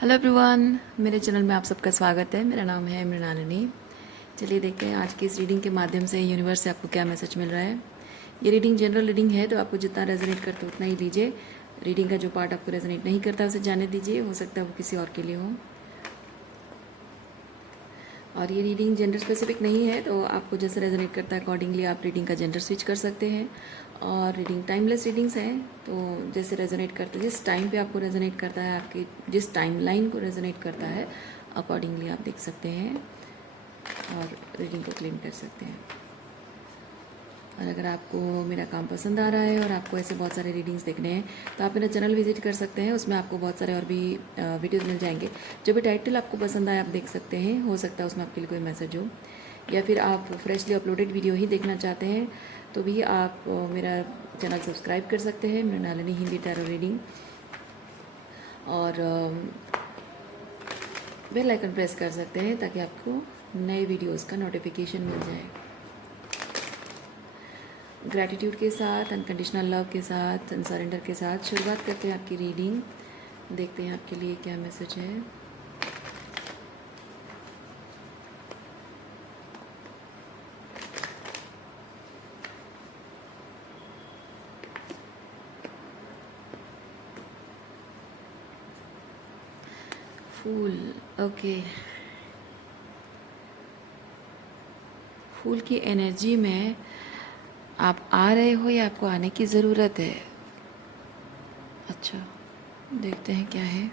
Hello everyone, मेरे channel में आप सबका स्वागत है। मेरा नाम है मृणालिनी। चलिए देखते हैं आज की इस रीडिंग के माध्यम से यूनिवर्स से आपको क्या मैसेज मिल रहा है। ये रीडिंग जनरल रीडिंग है, तो आपको जितना रेजोनेट करता है उतना ही लीजिए। रीडिंग का जो पार्ट आपको रेजोनेट नहीं करता उसे जाने दीजिए, हो सकता है वो किसी और के लिए हो। और ये रीडिंग जेंडर स्पेसिफिक नहीं है, तो आपको जैसे रेजोनेट करता है अकॉर्डिंगली आप रीडिंग का जेंडर स्विच कर सकते हैं। और रीडिंग टाइमलेस रीडिंग्स हैं, तो जैसे रेजोनेट करता है, जिस टाइम पे आपको रेजोनेट करता है, आपकी जिस टाइम लाइन को रेजोनेट करता है अकॉर्डिंगली आप देख सकते हैं और रीडिंग को क्लेम कर सकते हैं। और अगर आपको मेरा काम पसंद आ रहा है और आपको ऐसे बहुत सारे रीडिंग्स देखने हैं तो आप मेरा चैनल विजिट कर सकते हैं। उसमें आपको बहुत सारे और भी वीडियोस मिल जाएंगे। जो भी टाइटल आपको पसंद आए आप देख सकते हैं, हो सकता है उसमें आपके लिए कोई मैसेज हो, या फिर आप फ्रेशली अपलोडेड वीडियो ही देखना चाहते हैं तो भी आप मेरा चैनल सब्सक्राइब कर सकते हैं, मृणालिनी हिंदी टैरो रीडिंग, और बेल आइकन प्रेस कर सकते हैं ताकि आपको नए वीडियोज़ का नोटिफिकेशन मिल जाए। ग्रैटिट्यूड के साथ, अनकंडीशनल लव के साथ, सरेंडर के साथ शुरुआत करते हैं आपकी रीडिंग। देखते हैं आपके लिए क्या मैसेज है। फूल, ओके। फूल की एनर्जी में आप आ रहे हो या आपको आने की ज़रूरत है? अच्छा, देखते हैं क्या है।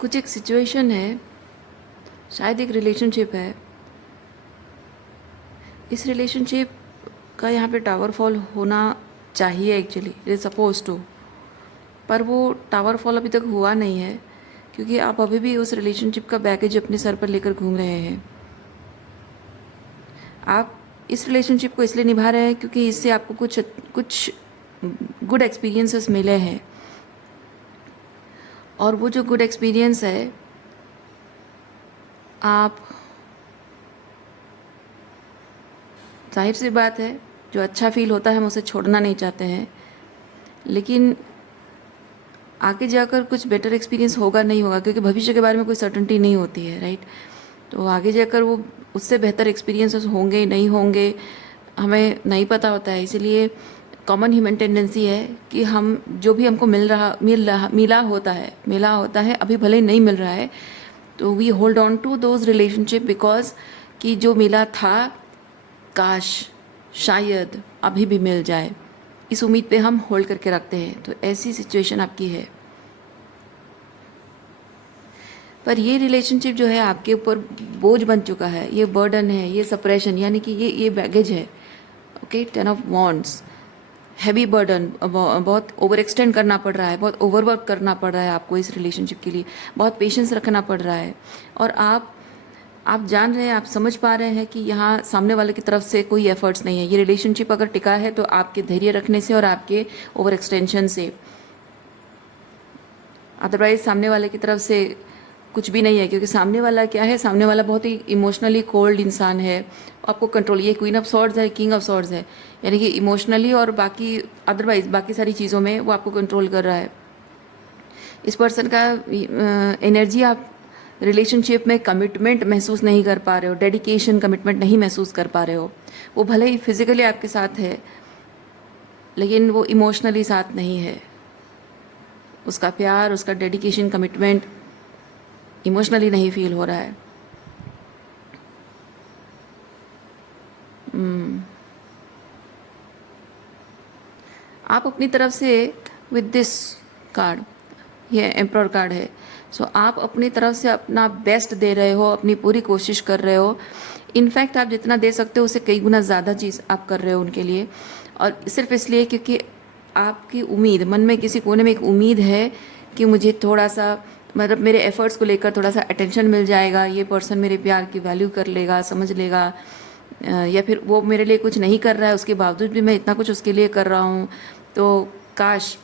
कुछ एक सिचुएशन है, शायद एक रिलेशनशिप है। इस रिलेशनशिप का यहाँ पे टावर फॉल होना चाहिए, actually it is suppose to, पर वो टावर फॉल अभी तक हुआ नहीं है क्योंकि आप अभी भी उस रिलेशनशिप का बैगेज अपने सर पर लेकर घूम रहे हैं। आप इस रिलेशनशिप को इसलिए निभा रहे हैं क्योंकि इससे आपको कुछ कुछ गुड एक्सपीरियंसेस मिले हैं, और वो जो गुड एक्सपीरियंस है आप, जाहिर सी बात है, जो अच्छा फील होता है हम उसे छोड़ना नहीं चाहते हैं, लेकिन आगे जाकर कुछ बेटर एक्सपीरियंस होगा नहीं होगा, क्योंकि भविष्य के बारे में कोई सर्टेनिटी नहीं होती है, राइट। तो आगे जाकर वो उससे बेहतर एक्सपीरियंसेस होंगे नहीं होंगे हमें नहीं पता होता है। इसीलिए कॉमन ह्यूमन टेंडेंसी है कि हम जो भी हमको मिला होता है अभी भले नहीं मिल रहा है, तो we hold on to those relationship because कि जो मिला था काश शायद अभी भी मिल जाए, इस उम्मीद पे हम होल्ड करके रखते हैं। तो ऐसी सिचुएशन आपकी है। पर ये रिलेशनशिप जो है आपके ऊपर बोझ बन चुका है, ये बर्डन है, ये सप्रेशन, यानी कि ये बैगेज है। Okay, 10 of wands, heavy burden, बहुत ओवर एक्सटेंड करना पड़ रहा है, बहुत ओवरवर्क करना पड़ रहा है आपको इस रिलेशनशिप के लिए, बहुत पेशेंस रखना पड़ रहा है। और आप जान रहे हैं, आप समझ पा रहे हैं कि यहाँ सामने वाले की तरफ से कोई एफर्ट्स नहीं है। ये रिलेशनशिप अगर टिका है तो आपके धैर्य रखने से और आपके ओवर एक्सटेंशन से, अदरवाइज सामने वाले की तरफ से कुछ भी नहीं है। क्योंकि सामने वाला क्या है, सामने वाला बहुत ही इमोशनली कोल्ड इंसान है, आपको कंट्रोल, ये क्वीन ऑफ सॉर्ड्स है, किंग ऑफ सॉर्ड्स है, यानी कि इमोशनली और बाकी अदरवाइज बाकी सारी चीज़ों में वो आपको कंट्रोल कर रहा है। इस पर्सन का एनर्जी, आप रिलेशनशिप में कमिटमेंट महसूस नहीं कर पा रहे हो, डेडिकेशन, कमिटमेंट नहीं महसूस कर पा रहे हो। वो भले ही फिजिकली आपके साथ है लेकिन वो इमोशनली साथ नहीं है। उसका प्यार, उसका डेडिकेशन, कमिटमेंट इमोशनली नहीं फील हो रहा है। आप अपनी तरफ से विद दिस कार्ड, ये एम्प्रर कार्ड है, सो आप अपनी तरफ से अपना बेस्ट दे रहे हो, अपनी पूरी कोशिश कर रहे हो। इनफैक्ट आप जितना दे सकते हो उससे कई गुना ज़्यादा चीज़ आप कर रहे हो उनके लिए, और सिर्फ इसलिए क्योंकि आपकी उम्मीद, मन में किसी कोने में एक उम्मीद है कि मुझे थोड़ा सा, मतलब मेरे एफर्ट्स को लेकर थोड़ा सा अटेंशन मिल जाएगा, ये पर्सन मेरे प्यार की वैल्यू कर लेगा, समझ लेगा, या फिर वो मेरे लिए कुछ नहीं कर रहा है उसके बावजूद भी मैं इतना कुछ उसके लिए कर रहा हूँ, तो काश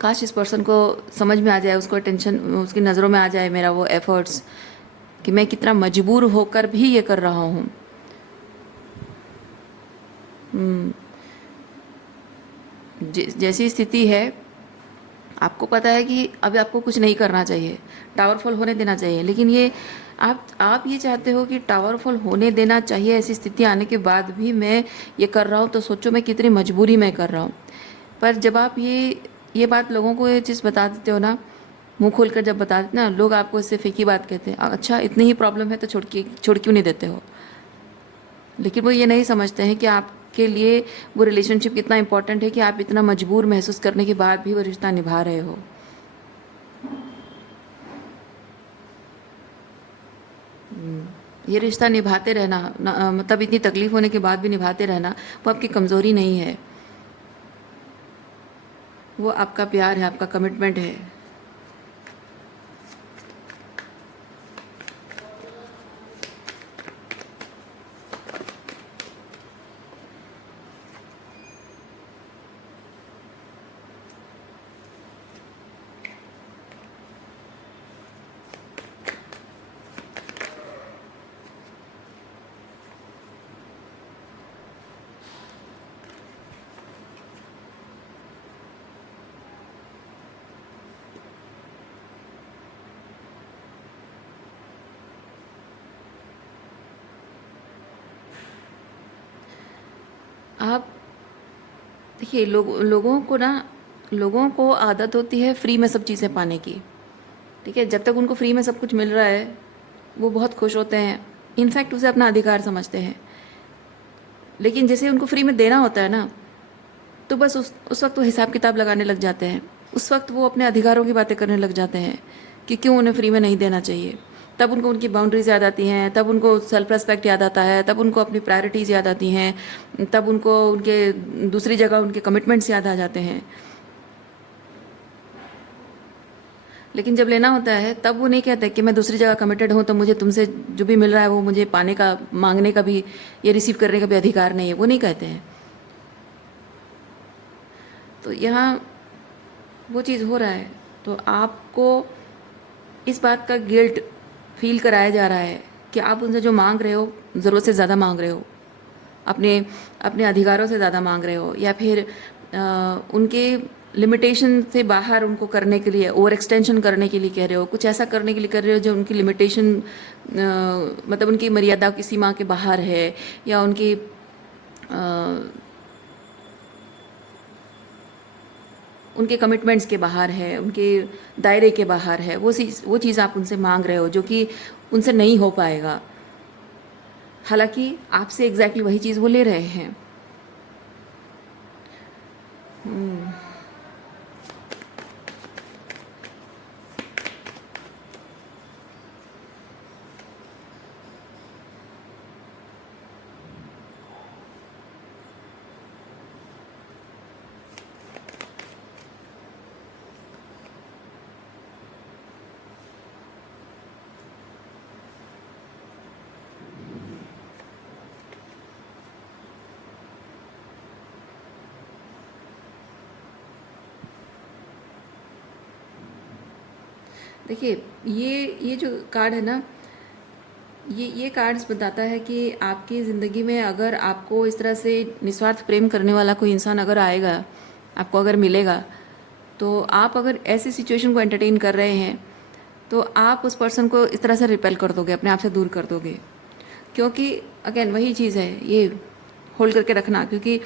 काश इस पर्सन को समझ में आ जाए, उसको अटेंशन, उसकी नज़रों में आ जाए मेरा वो एफर्ट्स, कि मैं कितना मजबूर होकर भी ये कर रहा हूँ। जैसी स्थिति है, आपको पता है कि अभी आपको कुछ नहीं करना चाहिए, टावरफॉल होने देना चाहिए, लेकिन ये आप ये चाहते हो कि टावरफॉल होने देना चाहिए, ऐसी स्थिति आने के बाद भी मैं ये कर रहा हूँ, तो सोचो मैं कितनी मजबूरी में कर रहा हूँ। पर जब आप ये बात लोगों को ये चीज़ बता देते हो ना, मुंह खोल कर जब बता देते ना, लोग आपको इससे फेंकी बात कहते हैं, अच्छा इतनी ही प्रॉब्लम है तो छोड़ क्यों नहीं देते हो। लेकिन वो ये नहीं समझते हैं कि आपके लिए वो रिलेशनशिप कितना इम्पोर्टेंट है, कि आप इतना मजबूर महसूस करने के बाद भी वो रिश्ता निभा रहे हो। ये रिश्ता निभाते रहना, मतलब इतनी तकलीफ होने के बाद भी निभाते रहना, वो आपकी कमज़ोरी नहीं है, वो आपका प्यार है, आपका कमिटमेंट है। आप देखिए, लोगों को आदत होती है फ्री में सब चीज़ें पाने की, ठीक है। जब तक उनको फ्री में सब कुछ मिल रहा है वो बहुत खुश होते हैं, इनफैक्ट उसे अपना अधिकार समझते हैं। लेकिन जैसे उनको फ्री में देना होता है ना, तो बस उस वक्त वो हिसाब किताब लगाने लग जाते हैं, उस वक्त वो अपने अधिकारों की बातें करने लग जाते हैं कि क्यों उन्हें फ्री में नहीं देना चाहिए। तब उनको उनकी बाउंड्रीज याद आती हैं, तब उनको सेल्फ रेस्पेक्ट याद आता है, तब उनको अपनी प्रायोरिटीज़ याद आती हैं, तब उनको उनके दूसरी जगह उनके कमिटमेंट्स याद आ जाते हैं। लेकिन जब लेना होता है तब वो नहीं कहते कि मैं दूसरी जगह कमिटेड हूँ, तो मुझे तुमसे जो भी मिल रहा है वो मुझे पाने का, मांगने का भी, ये रिसीव करने का भी अधिकार नहीं है, वो नहीं कहते हैं। तो यहाँ वो चीज़ हो रहा है, तो आपको इस बात का गिल्ट फील कराया जा रहा है कि आप उनसे जो मांग रहे हो ज़रूरत से ज़्यादा मांग रहे हो, अपने अपने अधिकारों से ज़्यादा मांग रहे हो, या फिर उनके लिमिटेशन से बाहर उनको करने के लिए, ओवर एक्सटेंशन करने के लिए कह रहे हो, कुछ ऐसा करने के लिए कर रहे हो जो उनकी लिमिटेशन, मतलब उनकी मर्यादा की सीमा के बाहर है, या उनकी उनके कमिटमेंट्स के बाहर है, उनके दायरे के बाहर है। वो चीज़ आप उनसे मांग रहे हो जो कि उनसे नहीं हो पाएगा, हालांकि आपसे एग्जैक्टली वही चीज़ वो ले रहे हैं। देखिए, ये जो कार्ड है ना, ये कार्ड्स बताता है कि आपकी ज़िंदगी में अगर आपको इस तरह से निस्वार्थ प्रेम करने वाला कोई इंसान अगर आएगा, आपको अगर मिलेगा, तो आप अगर ऐसी सिचुएशन को एंटरटेन कर रहे हैं तो आप उस पर्सन को इस तरह से रिपेल कर दोगे, अपने आप से दूर कर दोगे। क्योंकि अगेन वही चीज़ है, ये होल्ड करके रखना, क्योंकि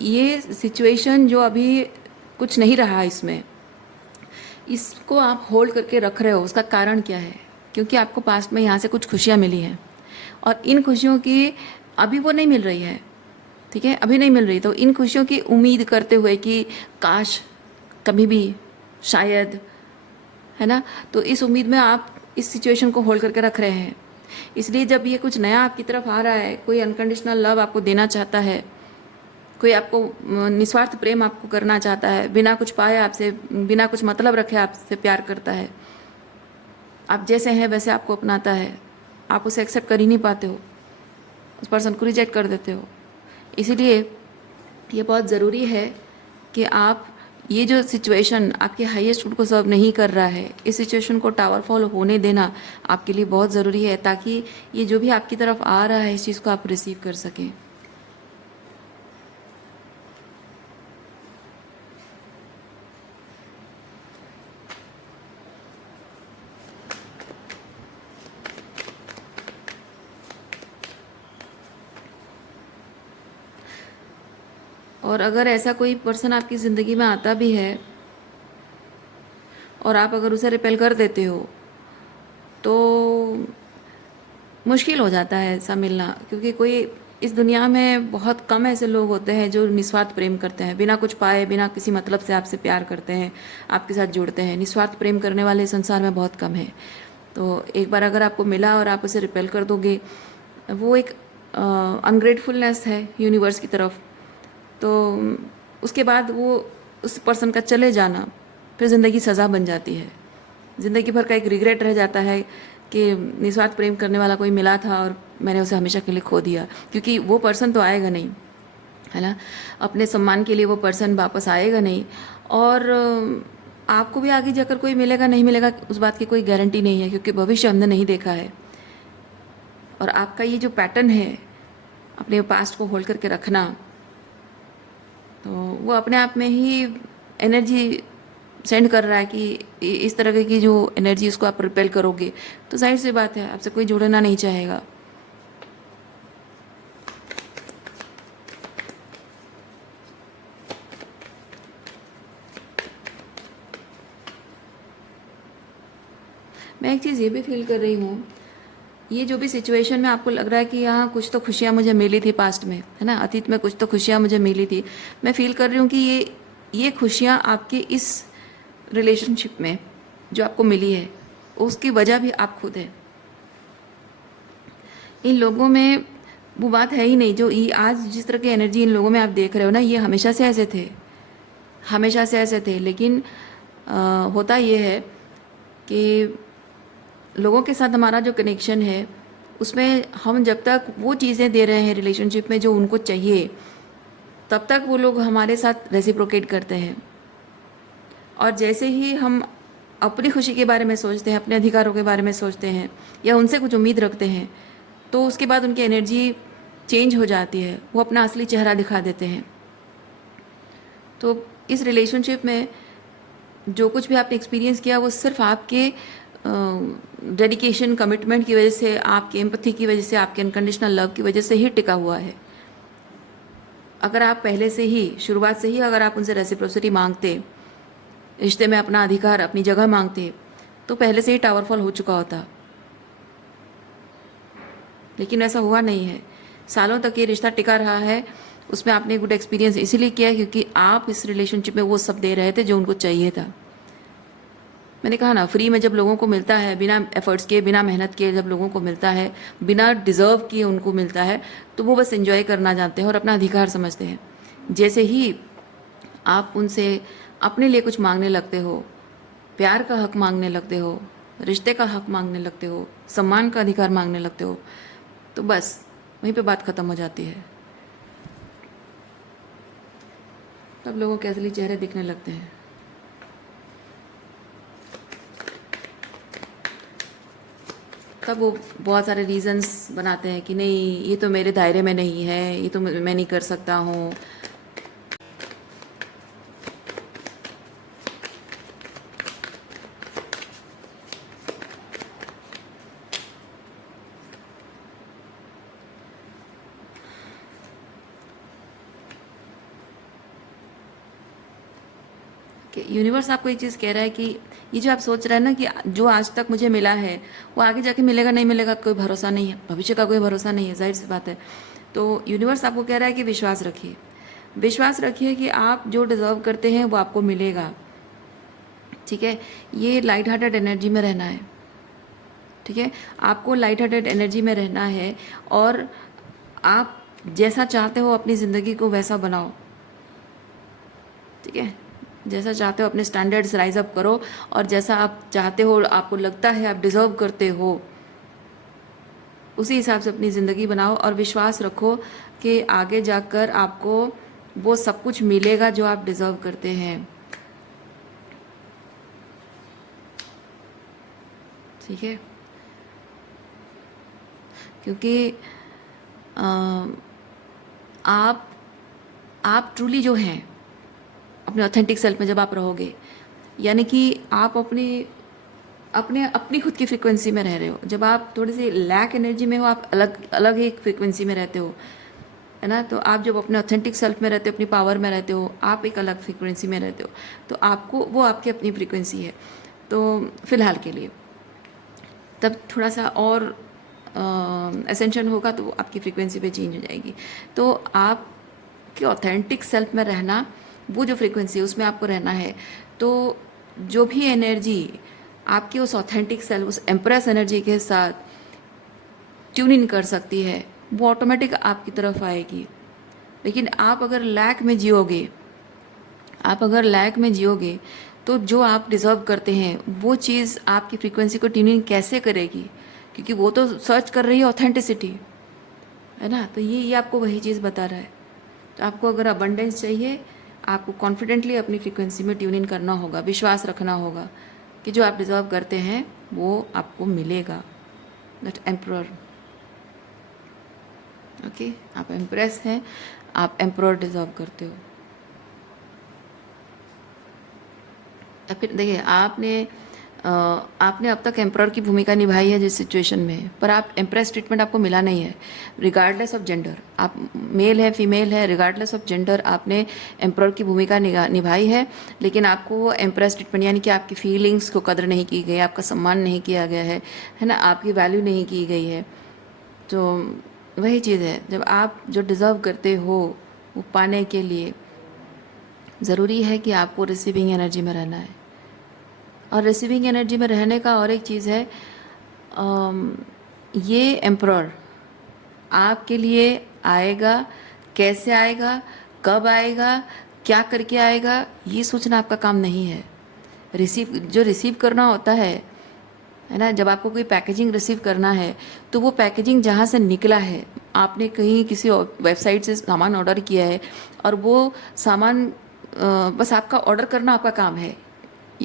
ये सिचुएशन जो अभी कुछ नहीं रहा इसमें, इसको आप होल्ड करके रख रहे हो, उसका कारण क्या है? क्योंकि आपको पास्ट में यहाँ से कुछ खुशियाँ मिली हैं और इन खुशियों की अभी वो नहीं मिल रही है, ठीक है, अभी नहीं मिल रही। तो इन खुशियों की उम्मीद करते हुए कि काश कभी भी, शायद, है ना, तो इस उम्मीद में आप इस सिचुएशन को होल्ड करके रख रहे हैं। इसलिए जब ये कुछ नया आपकी तरफ आ रहा है, कोई अनकंडीशनल लव आपको देना चाहता है, कोई आपको निस्वार्थ प्रेम आपको करना चाहता है, बिना कुछ पाए आपसे, बिना कुछ मतलब रखे आपसे प्यार करता है, आप जैसे हैं वैसे आपको अपनाता है, आप उसे एक्सेप्ट कर ही नहीं पाते हो, उस पर्सन को रिजेक्ट कर देते हो। इसीलिए ये बहुत ज़रूरी है कि आप ये जो सिचुएशन आपके हाईएस्ट गुड को सर्व नहीं कर रहा है, इस सिचुएशन को टावर फॉल होने देना आपके लिए बहुत ज़रूरी है, ताकि ये जो भी आपकी तरफ आ रहा है इस चीज़ को आप रिसीव कर सकें। और अगर ऐसा कोई पर्सन आपकी ज़िंदगी में आता भी है और आप अगर उसे रिपेल कर देते हो तो मुश्किल हो जाता है ऐसा मिलना, क्योंकि कोई इस दुनिया में बहुत कम ऐसे लोग होते हैं जो निस्वार्थ प्रेम करते हैं, बिना कुछ पाए, बिना किसी मतलब से आपसे प्यार करते हैं, आपके साथ जुड़ते हैं। निस्वार्थ प्रेम करने वाले संसार में बहुत कम हैं। तो एक बार अगर आपको मिला और आप उसे रिपेल कर दोगे, वो एक अनग्रेटफुलनेस है यूनिवर्स की तरफ। तो उसके बाद वो उस पर्सन का चले जाना फिर ज़िंदगी सज़ा बन जाती है, ज़िंदगी भर का एक रिग्रेट रह जाता है कि निस्वार्थ प्रेम करने वाला कोई मिला था और मैंने उसे हमेशा के लिए खो दिया। क्योंकि वो पर्सन तो आएगा नहीं, है ना, अपने सम्मान के लिए वो पर्सन वापस आएगा नहीं। और आपको भी आगे जाकर कोई मिलेगा नहीं मिलेगा उस बात की कोई गारंटी नहीं है, क्योंकि भविष्य हमने नहीं देखा है। और आपका ये जो पैटर्न है अपने पास्ट को होल्ड करके रखना, तो वो अपने आप में ही एनर्जी सेंड कर रहा है कि इस तरह की जो एनर्जी उसको आप रिपेल करोगे तो जाहिर सी बात है आपसे कोई जुड़ना नहीं चाहेगा। मैं एक चीज़ ये भी फील कर रही हूँ, ये जो भी सिचुएशन में आपको लग रहा है कि यहाँ कुछ तो खुशियाँ मुझे मिली थी पास्ट में, है ना, अतीत में कुछ तो खुशियाँ मुझे मिली थी, मैं फील कर रही हूँ कि ये खुशियाँ आपके इस रिलेशनशिप में जो आपको मिली है उसकी वजह भी आप खुद हैं। इन लोगों में वो बात है ही नहीं जो ये आज जिस तरह की एनर्जी इन लोगों में आप देख रहे हो ना, ये हमेशा से ऐसे थे, हमेशा से ऐसे थे। लेकिन होता ये है कि लोगों के साथ हमारा जो कनेक्शन है उसमें हम जब तक वो चीज़ें दे रहे हैं रिलेशनशिप में जो उनको चाहिए, तब तक वो लोग हमारे साथ रेसिप्रोकेट करते हैं। और जैसे ही हम अपनी खुशी के बारे में सोचते हैं, अपने अधिकारों के बारे में सोचते हैं या उनसे कुछ उम्मीद रखते हैं, तो उसके बाद उनकी एनर्जी चेंज हो जाती है, वो अपना असली चेहरा दिखा देते हैं। तो इस रिलेशनशिप में जो कुछ भी आपने एक्सपीरियंस किया वो सिर्फ आपके डेडिकेशन, कमिटमेंट की वजह से, आपके एम्पैथी की वजह से, आपके अनकंडीशनल लव की वजह से ही टिका हुआ है। अगर आप पहले से ही, शुरुआत से ही अगर आप उनसे रेसिप्रोसिटी मांगते, रिश्ते में अपना अधिकार, अपनी जगह मांगते, तो पहले से ही टावर फॉल हो चुका होता। लेकिन ऐसा हुआ नहीं है। सालों तक ये रिश्ता टिका रहा है, उसमें आपने गुड एक्सपीरियंस इसीलिए किया क्योंकि आप इस रिलेशनशिप में वो सब दे रहे थे जो उनको चाहिए था। मैंने कहा ना, फ्री में जब लोगों को मिलता है, बिना एफर्ट्स के, बिना मेहनत के जब लोगों को मिलता है, बिना डिज़र्व किए उनको मिलता है, तो वो बस एंजॉय करना जानते हैं और अपना अधिकार समझते हैं। जैसे ही आप उनसे अपने लिए कुछ मांगने लगते हो, प्यार का हक मांगने लगते हो, रिश्ते का हक मांगने लगते हो, सम्मान का अधिकार मांगने लगते हो, तो बस वहीं पे बात ख़त्म हो जाती है। तब लोगों के असली चेहरे दिखने लगते हैं। तब वो बहुत सारे रीज़न्स बनाते हैं कि नहीं, ये तो मेरे दायरे में नहीं है, ये तो मैं नहीं कर सकता हूँ। कि यूनिवर्स आपको एक चीज़ कह रहा है कि ये जो आप सोच रहे हैं ना कि जो आज तक मुझे मिला है वो आगे जाके मिलेगा नहीं मिलेगा कोई भरोसा नहीं है, भविष्य का कोई भरोसा नहीं है, जाहिर सी बात है। तो यूनिवर्स आपको कह रहा है कि विश्वास रखिए, विश्वास रखिए कि आप जो डिज़र्व करते हैं वो आपको मिलेगा। ठीक है, ये लाइट हार्टेड एनर्जी में रहना है। ठीक है, आपको लाइट हार्टेड एनर्जी में रहना है और आप जैसा चाहते हो अपनी ज़िंदगी को वैसा बनाओ। ठीक है, जैसा चाहते हो अपने स्टैंडर्ड्स राइज अप करो और जैसा आप चाहते हो, आपको लगता है आप डिज़र्व करते हो, उसी हिसाब से अपनी ज़िंदगी बनाओ और विश्वास रखो कि आगे जाकर आपको वो सब कुछ मिलेगा जो आप डिज़र्व करते हैं। ठीक है, क्योंकि आप ट्रूली जो हैं अपने ऑथेंटिक सेल्फ में जब आप रहोगे, यानी कि आप अपनी खुद की फ्रीक्वेंसी में रह रहे हो। जब आप थोड़ी सी लैक एनर्जी में हो, आप अलग अलग एक फ्रीक्वेंसी में रहते हो, है ना। तो आप जब अपने ऑथेंटिक सेल्फ में रहते हो, अपनी पावर में रहते हो, आप एक अलग फ्रीक्वेंसी में रहते हो, तो आपको वो आपकी अपनी फ्रीक्वेंसी है। तो फिलहाल के लिए तब थोड़ा सा और एसेंशन होगा तो वो आपकी फ्रीक्वेंसी पे चेंज हो जाएगी। तो आपके ऑथेंटिक सेल्फ में रहना, वो जो फ्रीक्वेंसी है उसमें आपको रहना है। तो जो भी एनर्जी आपकी उस ऑथेंटिक सेल्फ, उस एम्प्रेस एनर्जी के साथ ट्यून इन कर सकती है, वो ऑटोमेटिक आपकी तरफ आएगी। लेकिन आप अगर लैक में जियोगे, तो जो आप डिज़र्व करते हैं वो चीज़ आपकी फ्रीक्वेंसी को ट्यून इन कैसे करेगी, क्योंकि वो तो सर्च कर रही है ऑथेंटिसिटी, है ना। तो ये आपको वही चीज़ बता रहा है। तो आपको अगर अबंडेंस चाहिए, आपको कॉन्फिडेंटली अपनी फ्रीक्वेंसी में ट्यून इन करना होगा, विश्वास रखना होगा कि जो आप डिज़र्व करते हैं वो आपको मिलेगा। दैट एम्परर, ओके, आप एम्प्रेस हैं, आप एम्परर डिज़र्व करते हो। या फिर देखिए, आपने अब तक एम्परर की भूमिका निभाई है जिस सिचुएशन में, पर आप एम्प्रेस ट्रीटमेंट आपको मिला नहीं है। रिगार्डलेस ऑफ जेंडर, आप मेल है फीमेल है, रिगार्डलेस ऑफ जेंडर आपने एम्परर की भूमिका निभाई है, लेकिन आपको वो एम्प्रेस ट्रीटमेंट, यानी कि आपकी फीलिंग्स को कदर नहीं की गई, आपका सम्मान नहीं किया गया है ना, आपकी वैल्यू नहीं की गई है। तो वही चीज़ है, जब आप जो डिज़र्व करते हो वो पाने के लिए ज़रूरी है कि आपको रिसीविंग एनर्जी में रहना है। और रिसीविंग एनर्जी में रहने का और एक चीज़ है, ये एम्परर आपके लिए आएगा, कैसे आएगा, कब आएगा, क्या करके आएगा, ये सोचना आपका काम नहीं है। जो रिसीव करना होता है ना, जब आपको कोई पैकेजिंग रिसीव करना है तो वो पैकेजिंग जहाँ से निकला है, आपने कहीं किसी वेबसाइट से सामान ऑर्डर किया है और वो सामान बस आपका ऑर्डर करना आपका काम है,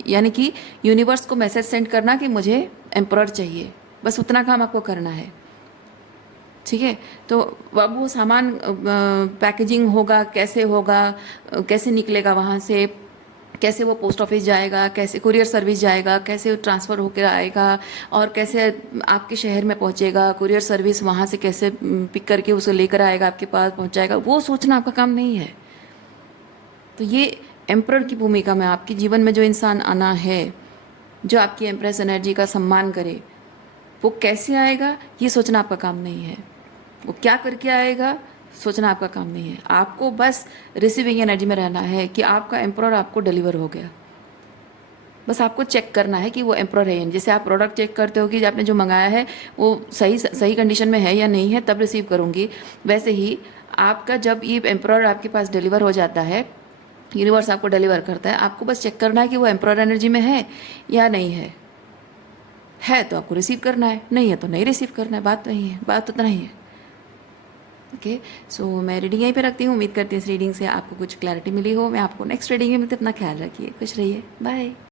यानी कि यूनिवर्स को मैसेज सेंड करना कि मुझे एम्परर चाहिए, बस उतना काम आपको करना है। ठीक है, तो अब वो सामान पैकेजिंग होगा, कैसे निकलेगा वहाँ से, कैसे वो पोस्ट ऑफिस जाएगा, कैसे कुरियर सर्विस जाएगा, कैसे ट्रांसफ़र होकर आएगा और कैसे आपके शहर में पहुँचेगा, कुरियर सर्विस वहाँ से कैसे पिक करके उसे लेकर आएगा, आपके पास पहुँचाएगा, वो सोचना आपका काम नहीं है। तो ये एम्परर की भूमिका में आपके जीवन में जो इंसान आना है, जो आपकी एम्प्रेस एनर्जी का सम्मान करे, वो कैसे आएगा ये सोचना आपका काम नहीं है। वो क्या करके आएगा सोचना आपका काम नहीं है। आपको बस रिसीविंग एनर्जी में रहना है कि आपका एम्परर आपको डिलीवर हो गया। बस आपको चेक करना है कि वो एम्परर है। जैसे आप प्रोडक्ट चेक करते हो कि आपने जो मंगाया है वो सही कंडीशन में है या नहीं है, तब रिसीव करूँगी, वैसे ही आपका जब ये एम्परर आपके पास डिलीवर हो जाता है, यूनिवर्स आपको डिलीवर करता है, आपको बस चेक करना है कि वो एम्परर एनर्जी में है या नहीं है तो आपको रिसीव करना है, नहीं है तो नहीं रिसीव करना है। बात नहीं है, बात उतना ही है। ओके, सो मैं रीडिंग यहीं पे रखती हूँ। उम्मीद करती हूँ इस रीडिंग से आपको कुछ क्लैरिटी मिली हो। मैं आपको नेक्स्ट रीडिंग में मिलती हूँ। अपना ख्याल रखिए, खुश रहिए, बाय।